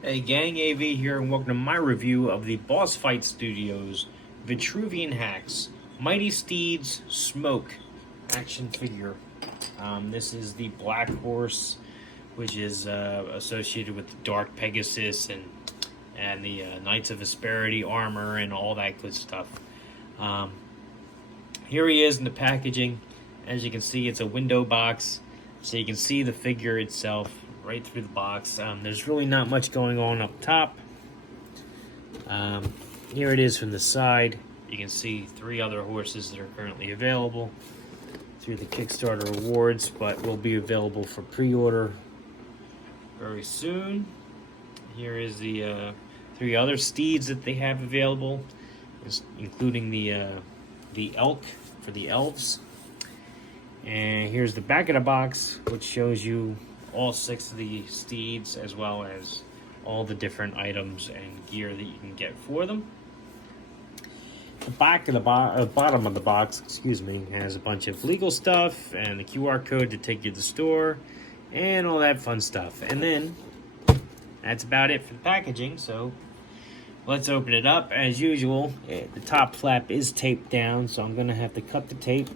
Hey gang, AV here, and welcome to my review of the Boss Fight Studios Vitruvian Hacks Mighty Steeds Smoke action figure. This is the Black Horse, which is associated with the Dark Pegasus and the Knights of Asperity armor and all that good stuff. Here he is in the packaging. As you can see, it's a window box, so you can see the figure itself right through the box. There's really not much going on up top. Here it is from the side. You can see 3 other horses that are currently available through the Kickstarter awards, but will be available for pre-order very soon. Here is the 3 other steeds that they have available, including the elk for the elves. And here's the back of the box, which shows you all 6 of the steeds, as well as all the different items and gear that you can get for them. The back of the bottom of the box, has a bunch of legal stuff and the QR code to take you to the store and all that fun stuff. And then that's about it for the packaging. So let's open it up. As usual, the top flap is taped down, so I'm gonna have to cut the tape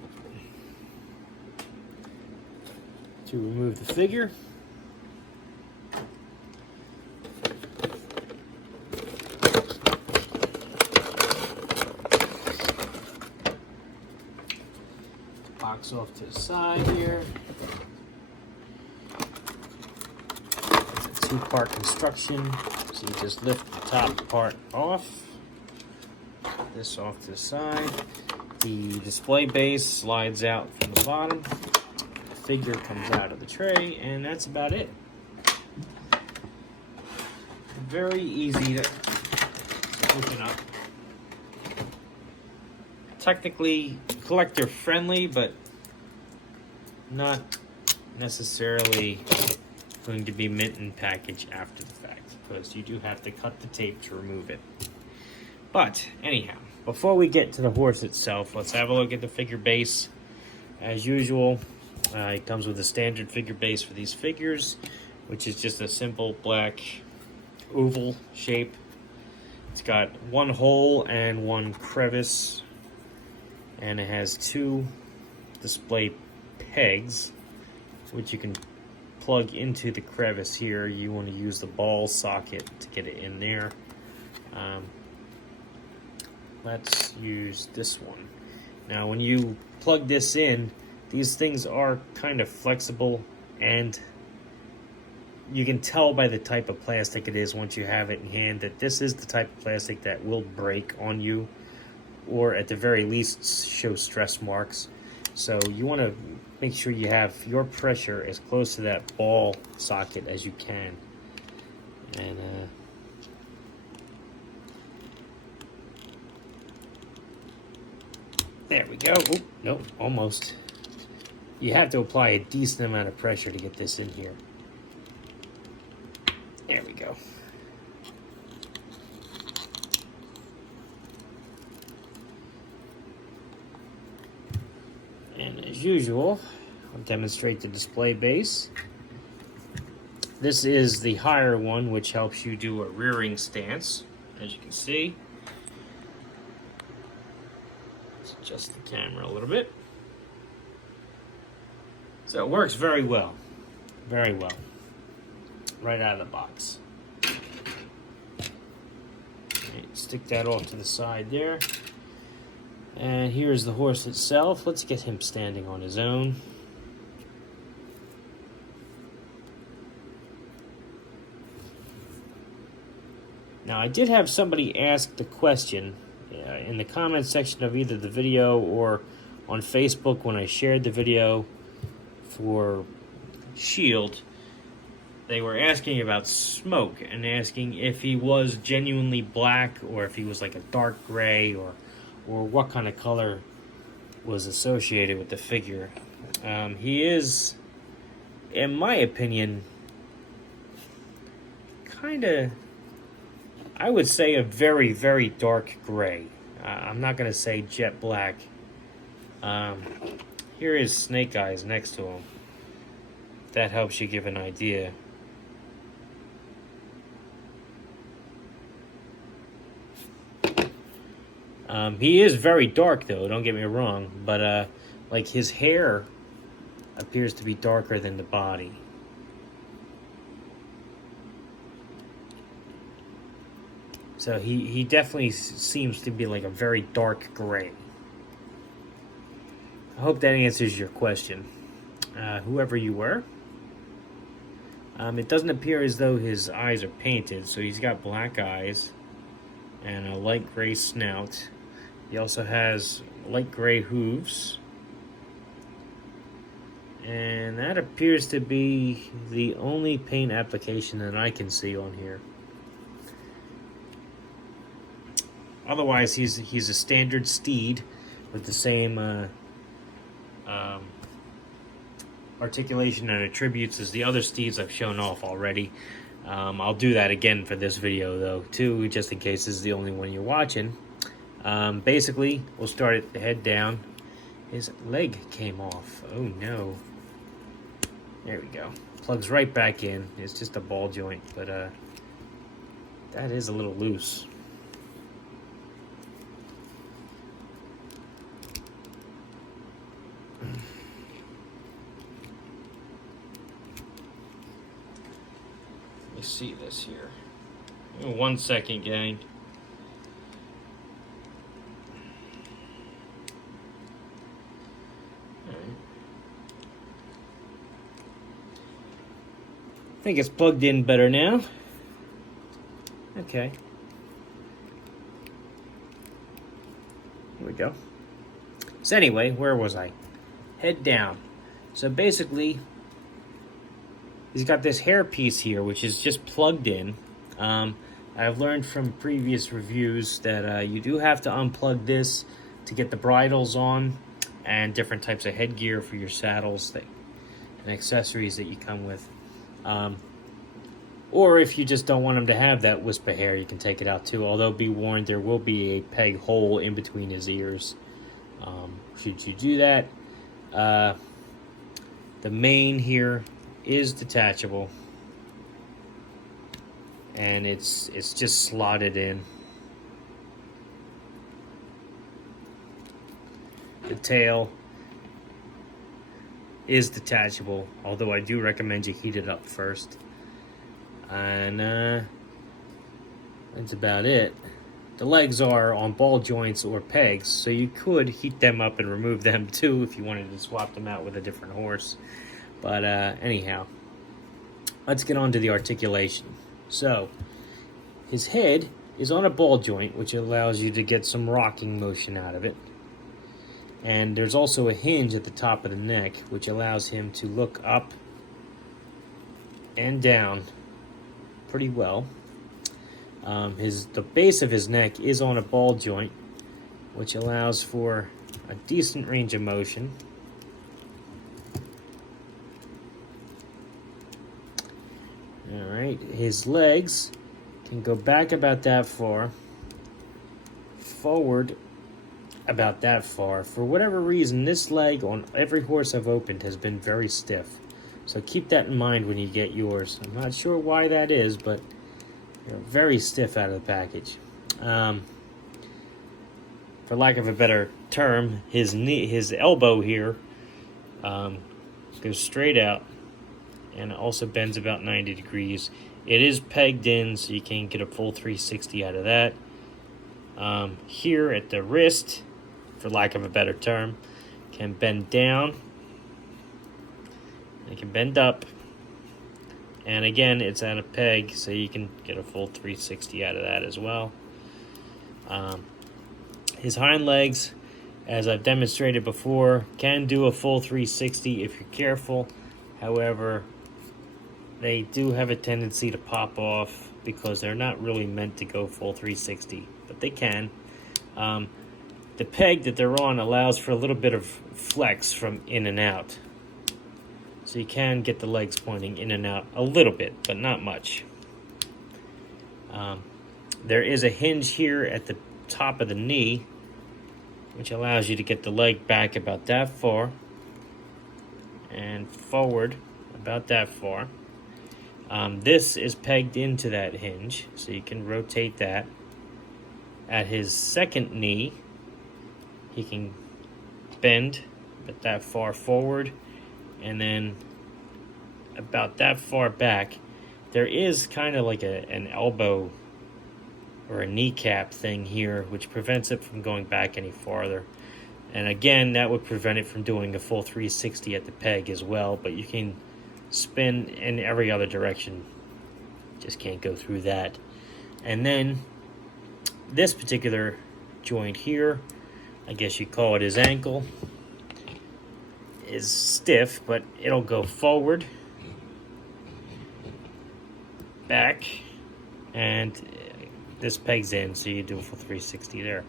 to remove the figure. Box off to the side here. It's a 2-part construction, so you just lift the top part off. This off to the side. The display base slides out from the bottom. The figure comes out of the tray, and that's about it. Very easy to open up. Technically collector friendly, but not necessarily going to be mint and packaged after the fact, because you do have to cut the tape to remove it. But anyhow, before we get to the horse itself, let's have a look at the figure base. As usual, it comes with a standard figure base for these figures, which is just a simple black oval shape. It's got 1 hole and 1 crevice, and it has 2 display pegs, which you can plug into the crevice here. You want to use the ball socket to get it in there. Let's use this one. Now, when you plug this in, these things are kind of flexible, and you can tell by the type of plastic it is once you have it in hand that this is the type of plastic that will break on you, or at the very least show stress marks. So you want to make sure you have your pressure as close to that ball socket as you can. And there we go. Oh, nope, almost. You have to apply a decent amount of pressure to get this in here. There we go. And as usual, I'll demonstrate the display base. This is the higher one, which helps you do a rearing stance, as you can see. Let's adjust the camera a little bit. So it works very well. Very well. Right out of the box. Right, stick that off to the side there. And here's the horse itself. Let's get him standing on his own. Now, I did have somebody ask the question in the comment section of either the video or on Facebook when I shared the video for Shield. They were asking about Smoke and asking if he was genuinely black or if he was like a dark gray, or what kind of color was associated with the figure. He is, in my opinion, kind of, I would say, a very, very dark gray. I'm not going to say jet black. Here is Snake Eyes next to him. That helps you give an idea. He is very dark, though, don't get me wrong, but like his hair appears to be darker than the body. So he definitely seems to be like a very dark gray. I hope that answers your question. Whoever you were. It doesn't appear as though his eyes are painted, so he's got black eyes and a light gray snout. He also has light gray hooves. And that appears to be the only paint application that I can see on here. Otherwise, he's a standard steed with the same articulation and attributes as the other steeds I've shown off already. I'll do that again for this video, though, too, just in case this is the only one you're watching. Basically, we'll start at the head down. His leg came off. Oh, no. There we go. Plugs right back in. It's just a ball joint, but that is a little loose. Let me see this here. 1 second, gang. I think it's plugged in better now. Okay. Here we go. So anyway, where was I? Head down. So basically, he's got this hair piece here, which is just plugged in. I've learned from previous reviews that you do have to unplug this to get the bridles on and different types of headgear for your saddles and accessories that you come with. Or if you just don't want him to have that wisp of hair, you can take it out too. Although be warned, there will be a peg hole in between his ears. Should you do that, the mane here is detachable, and it's just slotted in. The tail is detachable, although I do recommend you heat it up first. And that's about it. The legs are on ball joints or pegs, so you could heat them up and remove them too if you wanted to swap them out with a different horse. But anyhow, let's get on to the articulation. So, his head is on a ball joint, which allows you to get some rocking motion out of it. And there's also a hinge at the top of the neck, which allows him to look up and down pretty well. The base of his neck is on a ball joint, which allows for a decent range of motion. Alright, his legs can go back about that far, forward about that far. For whatever reason, this leg on every horse I've opened has been very stiff. So keep that in mind when you get yours. I'm not sure why that is, but they're very stiff out of the package. For lack of a better term, his elbow here goes straight out and also bends about 90 degrees. It is pegged in, so you can get a full 360 out of that. Here at the wrist, for lack of a better term, can bend down. It can bend up. And again, it's at a peg, so you can get a full 360 out of that as well. His hind legs, as I've demonstrated before, can do a full 360 if you're careful. However, they do have a tendency to pop off because they're not really meant to go full 360, but they can. The peg that they're on allows for a little bit of flex from in and out. So you can get the legs pointing in and out a little bit, but not much. There is a hinge here at the top of the knee, which allows you to get the leg back about that far and forward about that far. This is pegged into that hinge, so you can rotate that. At his second knee, he can bend but that far forward, and then about that far back. There is kind of like an elbow or a kneecap thing here, which prevents it from going back any farther. And again, that would prevent it from doing a full 360 at the peg as well, but you can spin in every other direction. Just can't go through that. And then this particular joint here, I guess you call it his ankle, is stiff, but it'll go forward, back, and this pegs in, so you do a full 360 there.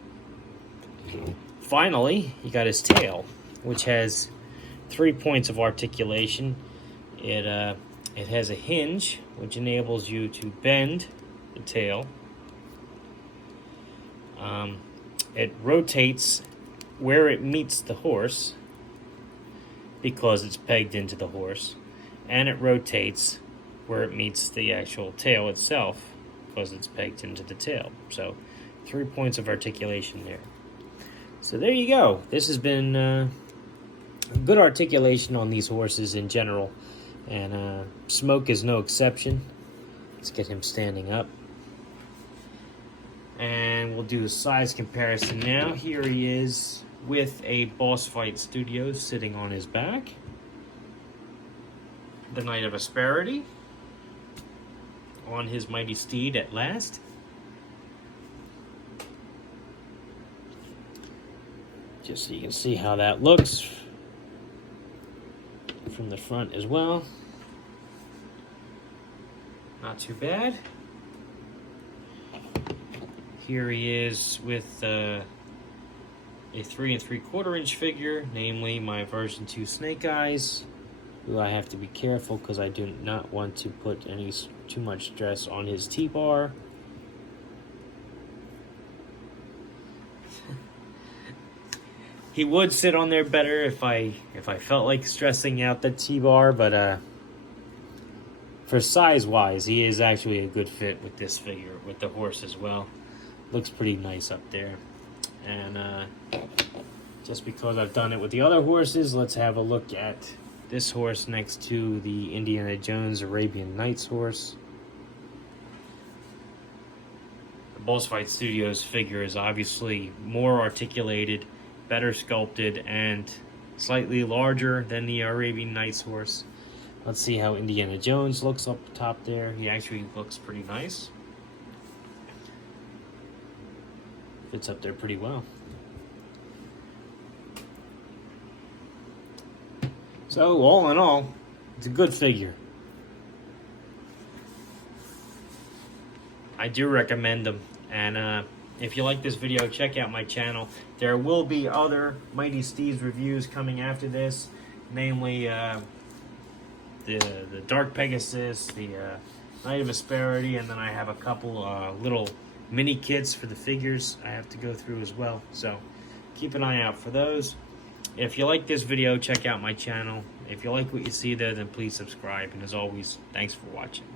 Finally, you got his tail, which has 3 points of articulation. It has a hinge, which enables you to bend the tail. It rotates where it meets the horse because it's pegged into the horse, and it rotates where it meets the actual tail itself because it's pegged into the tail. So 3 points of articulation there. So there you go. This has been good articulation on these horses in general, and Smoke is no exception. Let's get him standing up. And we'll do a size comparison now. Here he is with a Boss Fight Studios sitting on his back. The Knight of Asperity on his mighty steed at last. Just so you can see how that looks from the front as well. Not too bad. Here he is with a 3 3/4 inch figure, namely my version 2 Snake Eyes, who I have to be careful because I do not want to put too much stress on his T-bar. He would sit on there better if I felt like stressing out the T-bar, but for size-wise, he is actually a good fit with this figure, with the horse as well. Looks pretty nice up there. And just because I've done it with the other horses, let's have a look at this horse next to the Indiana Jones Arabian Nights horse. The Boss Fight Studios figure is obviously more articulated, better sculpted, and slightly larger than the Arabian Nights horse. Let's see how Indiana Jones looks up top there. He actually looks pretty nice. Fits up there pretty well. So, all in all, it's a good figure. I do recommend them. And if you like this video, check out my channel. There will be other Mighty Steeds reviews coming after this, namely the Dark Pegasus, the Knight of Asperity, and then I have a couple little mini kits for the figures I have to go through as well. So keep an eye out for those. If you like this video, check out my channel. If you like what you see there, then please subscribe. And as always, thanks for watching.